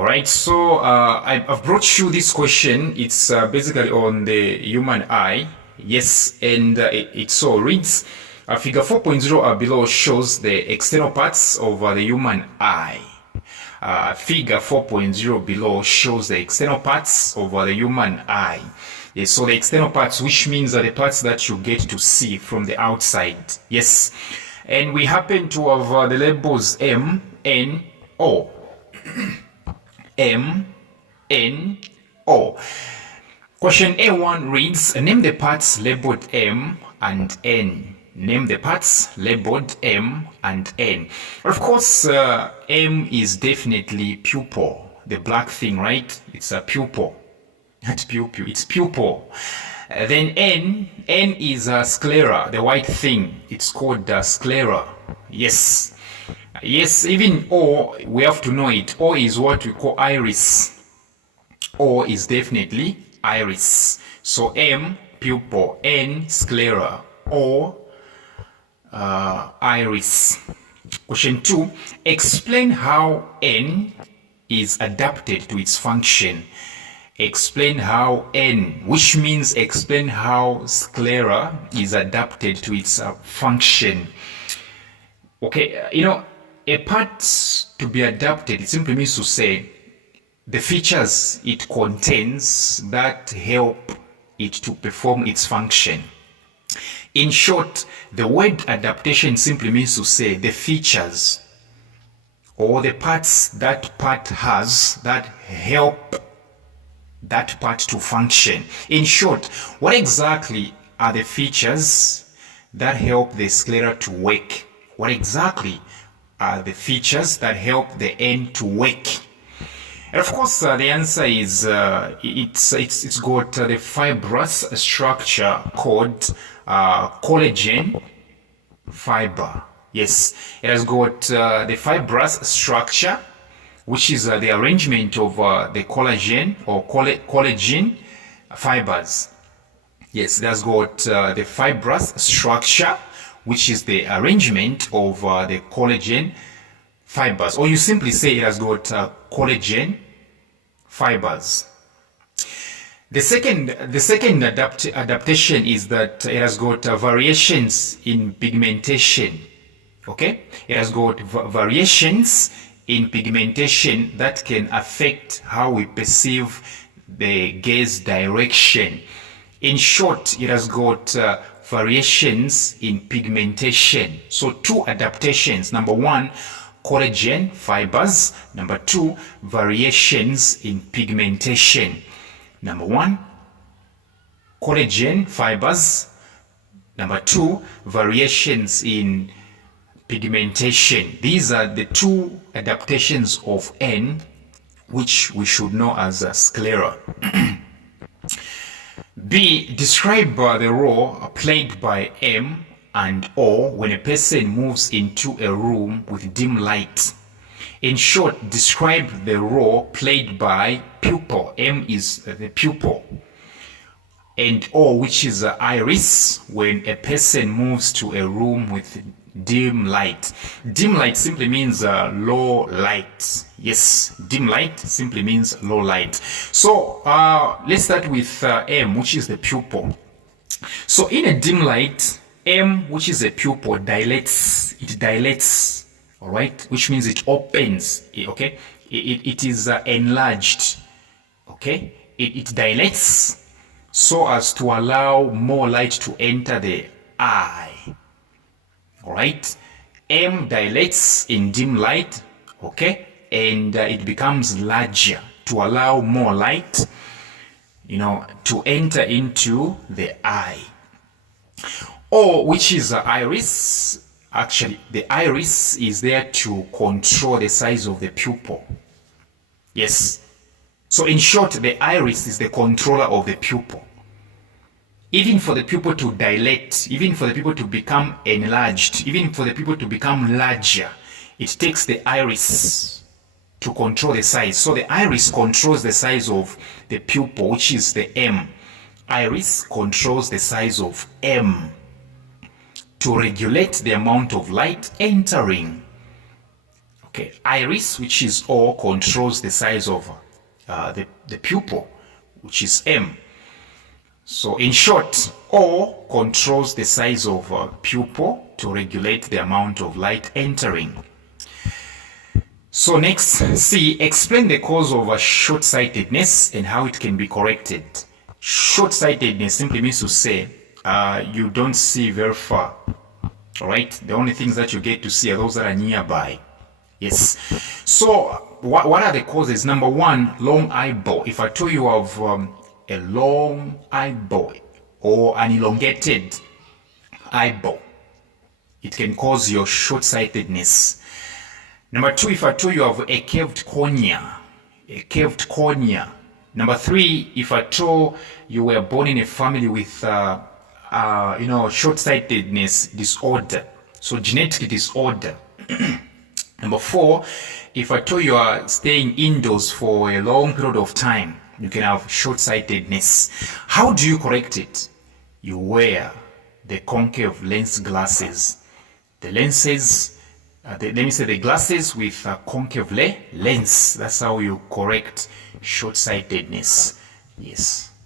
All right, so I've brought you this question. It's basically on the human eye. Yes, and it so reads, figure 4.0 below shows the external parts of the human eye. Figure 4.0 below shows the external parts of the human eye. Yes, so the external parts, which means the parts that you get to see from the outside. Yes, and we happen to have the labels M, N, O. M, N, O. Question A1 reads, name the parts labeled M and N. Name the parts labeled M and N. Of course, M is definitely pupil. The black thing, right? It's a pupil. Not pupil, it's pupil. Then N is sclera, the white thing. It's called sclera. Yes. Yes, even O, we have to know it. O is what we call iris. O is definitely iris. So M, pupil, N, sclera, O, iris. Question 2, explain how N is adapted to its function. Explain how N, which means explain how sclera is adapted to its function. Okay, a part to be adapted, it simply means to say the features it contains that help it to perform its function. In short, the word adaptation simply means to say the features or the parts that part has that help that part to function. In short, what exactly are the features that help the sclera to work? What exactly are the features that help the N to work? And of course, the answer is it's got the fibrous structure called collagen fiber. Yes, it has got the fibrous structure, which is the arrangement of the collagen or collagen fibers. Yes, it has got the fibrous structure, which is the arrangement of the collagen fibers, or you simply say it has got collagen fibers. The second adaptation is that it has got variations in pigmentation. Okay, it has got variations in pigmentation that can affect how we perceive the gaze direction. In short, it has got variations in pigmentation. So 2 adaptations. Number 1, collagen fibers. Number 2, variations in pigmentation. Number 1, collagen fibers. Number 2, variations in pigmentation. These are the 2 adaptations of N, which we should know as sclera. B, describe the role played by M and O when a person moves into a room with dim light. In short, describe the role played by pupil. M is the pupil. And O, which is the iris, when a person moves to a room with dim light. Dim light simply means low light. Yes, dim light simply means low light. So let's start with M, which is the pupil. So in a dim light, M, which is a pupil, dilates. It dilates, all right, which means it opens. Okay, it is enlarged. Okay, it dilates so as to allow more light to enter the eye. All right, M dilates in dim light, okay, and it becomes larger to allow more light, to enter into the eye. O, which is the iris, actually, the iris is there to control the size of the pupil. Yes. So in short, the iris is the controller of the pupil. Even for the pupil to dilate, even for the pupil to become enlarged, even for the pupil to become larger, it takes the iris to control the size. So the iris controls the size of the pupil, which is the M. Iris controls the size of M to regulate the amount of light entering. Okay, iris, which is O, controls the size of the pupil, which is M. So in short, O controls the size of pupil to regulate the amount of light entering. So next, C, explain the cause of short-sightedness and how it can be corrected. Short-sightedness simply means to say you don't see very far. All right, the only things that you get to see are those that are nearby. Yes. So what are the causes? Number one, long eyeball. If I told you of a long eyeball or an elongated eyeball, it can cause your short-sightedness. Number two, if I told you of a curved cornea, Number three, if I told you were born in a family with short-sightedness disorder, so genetic disorder. Number four, if I told you are staying indoors for a long period of time, you can have short-sightedness. How do you correct it? You wear the concave lens glasses. The lenses, the glasses with a concave lens. That's how you correct short-sightedness. Yes.